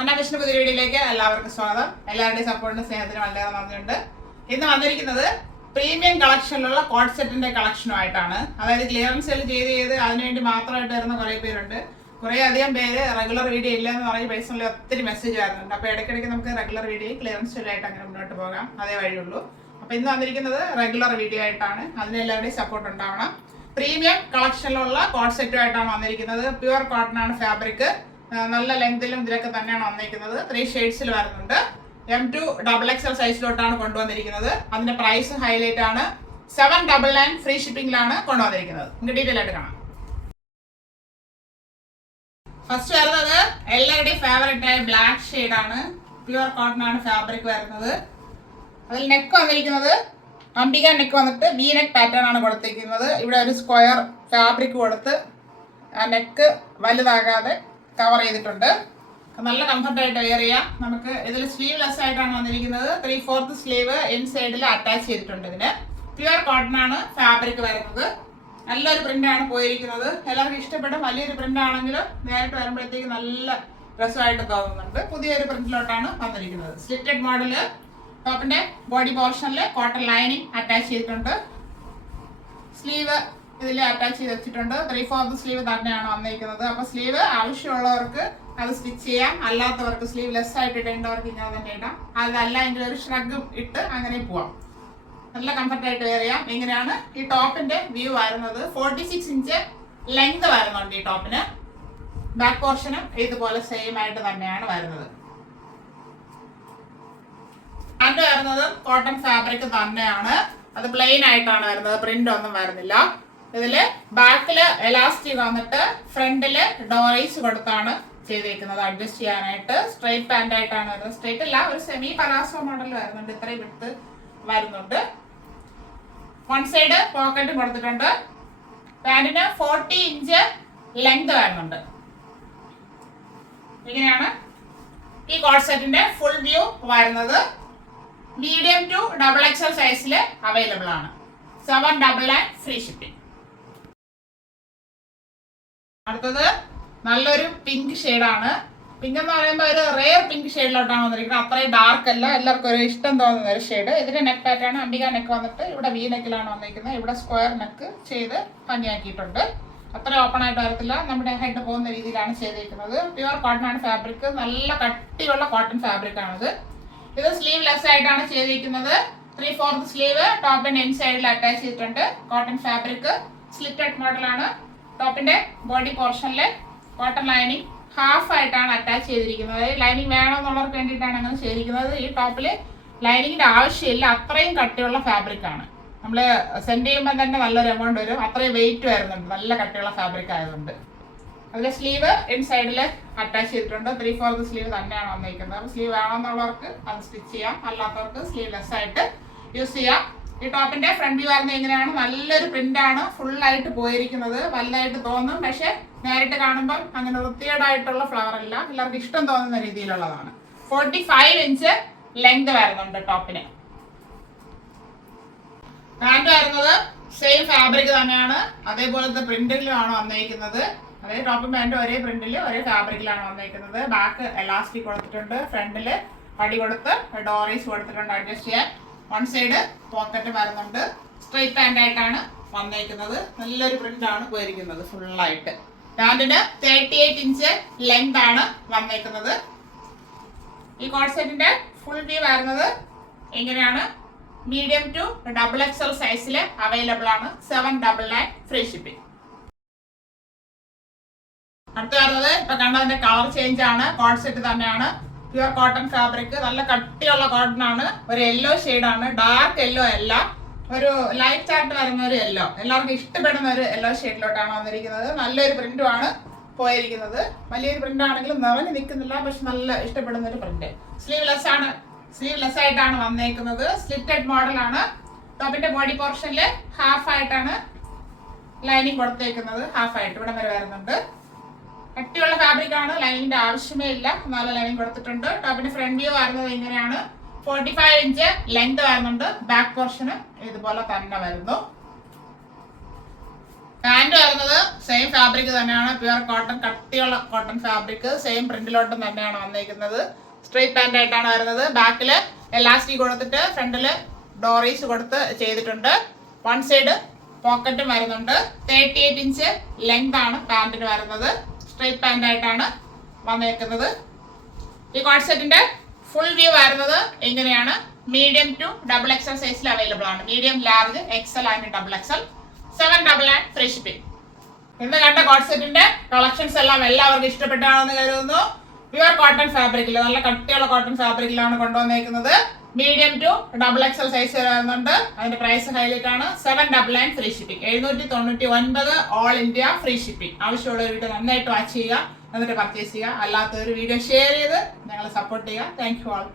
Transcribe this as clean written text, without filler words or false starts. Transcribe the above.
അന്നകൃഷ്ണ പുതിയ വീഡിയോയിലേക്ക് എല്ലാവർക്കും സ്വാഗതം. എല്ലാവരുടെയും സപ്പോർട്ടിനും സ്നേഹത്തിനും വളരെ നന്ദിയുണ്ട്. ഇന്ന് വന്നിരിക്കുന്നത് പ്രീമിയം കളക്ഷനിലുള്ള കോഡ് സെറ്റിന്റെ കളക്ഷനുമായിട്ടാണ്. അതായത് ക്ലിയറൻസ് സെയിൽ ചെയ്ത് അതിനുവേണ്ടി മാത്രമായിട്ട് വരുന്ന കുറേ പേരുണ്ട്. കുറേ അധികം പേര് റെഗുലർ വീഡിയോ ഇല്ല എന്ന് പറഞ്ഞ് പേഴ്സണലി ഒത്തിരി മെസ്സേജ് വരുന്നുണ്ട്. അപ്പോൾ ഇടയ്ക്കിടയ്ക്ക് നമുക്ക് റെഗുലർ വീഡിയോ ക്ലിയറൻസ് സെയിലായിട്ട് അങ്ങനെ മുന്നോട്ട് പോകാം, അതേ വഴിയുള്ളൂ. അപ്പോൾ ഇന്ന് വന്നിരിക്കുന്നത് റെഗുലർ വീഡിയോ ആയിട്ടാണ്. അതിന് എല്ലാവരുടെയും സപ്പോർട്ട് ഉണ്ടാവണം. പ്രീമിയം കളക്ഷനിലുള്ള കോഡ് സെറ്റുമായിട്ടാണ് വന്നിരിക്കുന്നത്. പ്യുവർ കോട്ടൺ ആണ് ഫാബ്രിക്. നല്ല ലെങ്തിലും ഇതിലൊക്കെ തന്നെയാണ് വന്നിരിക്കുന്നത്. 3 ഷെയ്ഡ്സിൽ വരുന്നുണ്ട്. M2 XXL സൈസിലോട്ടാണ് കൊണ്ടുവന്നിരിക്കുന്നത്. അതിന്റെ പ്രൈസ് ഹൈലൈറ്റ് ആണ്. 799 ഫ്രീ ഷിപ്പിംഗിലാണ് കൊണ്ടുവന്നിരിക്കുന്നത്. നിങ്ങൾക്ക് ഡീറ്റെയിൽ ആയിട്ട് കാണാം. ഫസ്റ്റ് വരുന്നത് എല്ലാവരുടെയും ഫേവറേറ്റ് ആയ ബ്ലാക്ക് ഷെയ്ഡ് ആണ്. പ്യുവർ കോട്ടൺ ആണ് ഫാബ്രിക് വരുന്നത്. അതിൽ നെക്ക് വന്നിരിക്കുന്നത് അംബിക നെക്ക് വന്നിട്ട് വി നെക്ക് പാറ്റേൺ ആണ് കൊടുത്തിരിക്കുന്നത്. ഇവിടെ ഒരു സ്ക്വയർ ഫാബ്രിക് കൊടുത്ത് ആ നെക്ക് വലുതാകാതെ കവർ ചെയ്തിട്ടുണ്ട്. നല്ല കംഫർട്ടായിട്ട് വെയർ ചെയ്യാം. നമുക്ക് ഇതിൽ സ്ലീവ്ലെസ് ആയിട്ടാണ് വന്നിരിക്കുന്നത്. 3/4 സ്ലീവ് ഇൻസൈഡിൽ അറ്റാച്ച് ചെയ്തിട്ടുണ്ട്. ഇതിന് പ്യുവർ കോട്ടൺ ആണ് ഫാബ്രിക് വരുന്നത്. നല്ലൊരു പ്രിന്റാണ് പോയിരിക്കുന്നത്. എല്ലാവർക്കും ഇഷ്ടപ്പെടും. വലിയൊരു പ്രിന്റ് ആണെങ്കിലും നേരിട്ട് വരുമ്പോഴത്തേക്ക് നല്ല രസമായിട്ട് തോന്നുന്നുണ്ട്. പുതിയൊരു പ്രിന്റിലോട്ടാണ് വന്നിരിക്കുന്നത്. Slitted model. ടോപ്പിന്റെ ബോഡി പോർഷനിൽ കോട്ടൺ ലൈനിങ് അറ്റാച്ച് ചെയ്തിട്ടുണ്ട്. സ്ലീവ് ഇതിൽ അറ്റാച്ച് ചെയ്ത് വെച്ചിട്ടുണ്ട്. 3/4 സ്ലീവ് തന്നെയാണ് വന്നിരിക്കുന്നത്. അപ്പൊ സ്ലീവ് ആവശ്യമുള്ളവർക്ക് അത് സ്റ്റിച്ച് ചെയ്യാം. അല്ലാത്തവർക്ക് സ്ലീവ് ലെസ് ആയിട്ട് ഇടേണ്ടവർക്ക് ഇങ്ങനെ തന്നെ ഇടാം. അതല്ല എങ്കിൽ ഒരു ഷ്രഗും ഇട്ട് അങ്ങനെ പോവാം. നല്ല കംഫർട്ടായിട്ട് വെയർ ചെയ്യാം. ഇങ്ങനെയാണ് ഈ ടോപ്പിന്റെ വ്യൂ വരുന്നത്. 46 ഇഞ്ച് ലെങ്ത് വരുന്നുണ്ട് ഈ ടോപ്പിന്. ബാക്ക് പോർഷനും ഇതുപോലെ സെയിം ആയിട്ട് തന്നെയാണ് വരുന്നത്. പാന്റ് വരുന്നത് കോട്ടൺ ഫാബ്രിക് തന്നെയാണ്. അത് പ്ലെയിൻ ആയിട്ടാണ് വരുന്നത്. പ്രിന്റ് ഒന്നും വരുന്നില്ല. ഇതില് ബാക്കില് എലാസ്റ്റിക് വന്നിട്ട് ഫ്രണ്ടില് ഡോറൈസ് കൊടുത്താണ് ചെയ്തേക്കുന്നത്. അഡ്ജസ്റ്റ് ചെയ്യാനായിട്ട് സ്ട്രൈറ്റ് പാന്റ് ആയിട്ടാണ് വരുന്നത്. സ്ട്രൈറ്റ് അല്ല, ഒരു സെമി പലാസോ മോഡൽ വരുന്നുണ്ട്. ഇത്രയും വിട്ട് വരുന്നുണ്ട്. വൺ സൈഡ് പോക്കറ്റ് കൊടുത്തിട്ടുണ്ട്. പാന്റിന് 40 ഇഞ്ച് ലെങ്ത് വരുന്നുണ്ട്. ഇങ്ങനെയാണ് ഈ കോഡ് സെറ്റിന്റെ ഫുൾ വ്യൂ വരുന്നത്. മീഡിയം ടു XXL സൈസിൽ അവൈലബിൾ ആണ്. 799 ഫ്രീ ഷിപ്പിംഗ്. അടുത്തത് നല്ലൊരു പിങ്ക് ഷെയ്ഡാണ്. പിങ്ക് എന്ന് പറയുമ്പോൾ ഒരു റെയർ പിങ്ക് ഷെയ്ഡിലോട്ടാണ് വന്നിരിക്കുന്നത്. അത്രയും ഡാർക്ക് അല്ല, എല്ലാവർക്കും ഒരു ഇഷ്ടം തോന്നുന്ന ഒരു ഷെയ്ഡ്. ഇതിന്റെ നെക്ക് പാറ്റേൺ അംബിക നെക്ക് വന്നിട്ട് ഇവിടെ വി നെക്കിലാണ് വന്നിരിക്കുന്നത്. ഇവിടെ സ്ക്വയർ നെക്ക് ചെയ്ത് ഭംഗിയാക്കിയിട്ടുണ്ട്. അത്ര ഓപ്പൺ ആയിട്ട് വരത്തില്ല, നമ്മുടെ ഹെഡ് പോകുന്ന രീതിയിലാണ് ചെയ്തിരിക്കുന്നത്. പ്യുവർ കോട്ടൺ ആണ് ഫാബ്രിക്. നല്ല കട്ടിയുള്ള കോട്ടൺ ഫാബ്രിക് ആണിത്. ഇത് സ്ലീവ് ലെസ് ആയിട്ടാണ് ചെയ്തിരിക്കുന്നത്. 3/4 സ്ലീവ് ടോപ്പിന്റെ ഇൻസൈഡിൽ അറ്റാച്ച് ചെയ്തിട്ടുണ്ട്. കോട്ടൺ ഫാബ്രിക് സ്ലിറ്റഡ് മോഡലാണ്. ടോപ്പിന്റെ ബോഡി പോർഷനിൽ കോട്ടൺ ലൈനിങ് ഹാഫ് ആയിട്ടാണ് അറ്റാച്ച് ചെയ്തിരിക്കുന്നത്. ലൈനിങ് വേണമെന്നുള്ളവർക്ക് വേണ്ടിയിട്ടാണ് അങ്ങനെ ചെയ്തിരിക്കുന്നത്. ഈ ടോപ്പിൽ ലൈനിങ്ങിന്റെ ആവശ്യമില്ല, അത്രയും കട്ടിയുള്ള ഫാബ്രിക് ആണ്. നമ്മൾ സെൻഡ് ചെയ്യുമ്പോൾ തന്നെ നല്ലൊരു എമൗണ്ട് വരും. അത്രയും വെയിറ്റ് വരുന്നുണ്ട്, നല്ല കട്ടിയുള്ള ഫാബ്രിക് ആയതുകൊണ്ട്. അതിലെ സ്ലീവ് ഇൻസൈഡിൽ അറ്റാച്ച് ചെയ്തിട്ടുണ്ട്. 3/4 സ്ലീവ് തന്നെയാണ് വന്നിരിക്കുന്നത്. അപ്പോൾ സ്ലീവ് വേണമെന്നുള്ളവർക്ക് അത് സ്റ്റിച്ച് ചെയ്യാം, അല്ലാത്തവർക്ക് സ്ലീവ് ലെസ് ആയിട്ട് യൂസ് ചെയ്യാം. ഈ ടോപ്പിന്റെ ഫ്രണ്ട് വ്യൂ വരുന്നത് എങ്ങനെയാണ്? നല്ലൊരു പ്രിന്റ് ആണ് ഫുള്ളായിട്ട് പോയിരിക്കുന്നത്. വലുതായിട്ട് തോന്നും, പക്ഷെ നേരിട്ട് കാണുമ്പോൾ അങ്ങനെ വൃത്തികേടായിട്ടുള്ള ഫ്ലവർ അല്ല, എല്ലാവർക്കും ഇഷ്ടം തോന്നുന്ന രീതിയിലുള്ളതാണ്. 45 ഇഞ്ച് ലെങ്ത് വരുന്നുണ്ട് ടോപ്പിന്. പാന്റ് വരുന്നത് സെയിം ഫാബ്രിക് തന്നെയാണ്. അതേപോലത്തെ പ്രിന്റിലാണ് വന്നിരിക്കുന്നത്. അതായത് ടോപ്പും പാന്റും ഒരേ പ്രിന്റില് ഒരേ ഫാബ്രിക്കിലാണ് വന്നിരിക്കുന്നത്. ബാക്ക് എലാസ്റ്റിക് കൊടുത്തിട്ടുണ്ട്. ഫ്രണ്ടില് അടി കൊടുത്ത് ഡോറീസ് കൊടുത്തിട്ടുണ്ട് അഡ്ജസ്റ്റ് ചെയ്യാൻ. വൺ സൈഡ് പോക്കറ്റ് വരുന്നുണ്ട്. സ്ട്രൈറ്റ് പാന്റ് ആയിട്ടാണ് വന്നിരിക്കുന്നത്. നല്ലൊരു പ്രിന്റ് ആണ് പോയിരിക്കുന്നത് ഫുള്ളായിട്ട്. പാന്റിന് 38 ഇഞ്ച് ലെങ്ത് ആണ് വന്നിരിക്കുന്നത്. ഈ കോഡ് സെറ്റിന്റെ ഫുൾ വ്യൂ വരുന്നത് എങ്ങനെയാണ്? മീഡിയം ടു XXL സൈസിൽ അവൈലബിൾ ആണ്. 799 ഫ്രീ ഷിപ്പിംഗ്. അടുത്ത് വരുന്നത് ഇപ്പൊ കണ്ടതിന്റെ കളർ ചേഞ്ച് ആണ്. കോഡ് സെറ്റ് തന്നെയാണ്. Pure cotton fabric. നല്ല കട്ടിയുള്ള കോട്ടൺ ആണ്. ഒരു യെല്ലോ ഷെയ്ഡാണ്. ഡാർക്ക് യെല്ലോ അല്ല, ഒരു ലൈറ്റ് ആയിട്ട് വരുന്ന ഒരു യെല്ലോ. എല്ലാവർക്കും ഇഷ്ടപ്പെടുന്ന ഒരു യെല്ലോ ഷെയ്ഡിലോട്ടാണ് വന്നിരിക്കുന്നത്. നല്ലൊരു പ്രിന്റും ആണ് പോയിരിക്കുന്നത്. വലിയൊരു പ്രിന്റ് ആണെങ്കിലും നിറഞ്ഞു നിൽക്കുന്നില്ല, പക്ഷെ നല്ല ഇഷ്ടപ്പെടുന്ന ഒരു പ്രിന്റ്. സ്ലീവ്ലെസ് ആണ്. സ്ലീവ്ലെസ് ആയിട്ടാണ് വന്നേക്കുന്നത്. സ്ലിറ്റഡ് മോഡലാണ്. ടോപ്പിന്റെ ബോഡി പോർഷനിൽ ഹാഫ് ആയിട്ടാണ് ലൈനിങ് കൊടുത്തേക്കുന്നത്. ഹാഫ് ആയിട്ട് ഇവിടെ വരെ വരുന്നുണ്ട്. കട്ടിയുള്ള ഫാബ്രിക് ആണ്, ലൈനിങ്ങിന്റെ ആവശ്യമേ ഇല്ല. നല്ല ലൈനിങ് കൊടുത്തിട്ടുണ്ട്. ടോപ്പിന്റെ ഫ്രണ്ട് വ്യൂ വരുന്നത് ഇങ്ങനെയാണ്. 45 ഇഞ്ച് ലെങ്ത് വരുന്നുണ്ട്. ബാക്ക് പോർഷന് ഇതുപോലെ തന്നെ വരുന്നു. പാന്റ് വരുന്നത് സെയിം ഫാബ്രിക് തന്നെയാണ്, പ്യുവർ കോട്ടൺ, കട്ടിയുള്ള കോട്ടൺ ഫാബ്രിക്, സെയിം പ്രിന്റിലോട്ടും തന്നെയാണ് വന്നിരിക്കുന്നത്. സ്ട്രെയിറ്റ് പാന്റ് ആയിട്ടാണ് വരുന്നത്. ബാക്കിൽ എലാസ്റ്റിക് കൊടുത്തിട്ട് ഫ്രണ്ടില് ഡോറീസ് കൊടുത്ത് ചെയ്തിട്ടുണ്ട്. വൺ സൈഡ് പോക്കറ്റും വരുന്നുണ്ട്. 38 ഇഞ്ച് ലെങ്ത് ആണ് പാന്റിന് വരുന്നത്. സ്ട്രെയിറ്റ് പാന്റ് ആയിട്ടാണ് വന്നേക്കുന്നത്. ഈ കോഡ് സെറ്റിന്റെ ഫുൾ വ്യൂ വരുന്നത് എങ്ങനെയാണ്? മീഡിയം ടു ഡബിൾ എക്സൽ സൈസിൽ അവൈലബിൾ ആണ്. Medium, large, Excel and double XL. 799 free shipping. ഇന്ന് കണ്ട കോഡ് സെറ്റിന്റെ കളക്ഷൻസ് എല്ലാം എല്ലാവർക്കും ഇഷ്ടപ്പെട്ടാണെന്ന് കരുതുന്നു. പ്യുവർ കോട്ടൺ ഫാബ്രിക്കിൽ, നല്ല കട്ടിയുള്ള കോട്ടൺ ഫാബ്രിക്കിലാണ് കൊണ്ടുവന്നേക്കുന്നത്. Medium to double XL size വരുന്നുണ്ട്. അതിന്റെ പ്രൈസ് ഹൈലൈറ്റ് ആണ്. 799 free shipping. 799 all India free shipping. ആവശ്യമുള്ള വീഡിയോ നന്നായിട്ട് വാച്ച് ചെയ്യുക, എന്നിട്ട് പർച്ചേസ് ചെയ്യുക. അല്ലാത്തൊരു വീഡിയോ ഷെയർ ചെയ്ത് ഞങ്ങളെ സപ്പോർട്ട് ചെയ്യുക. Thank you all.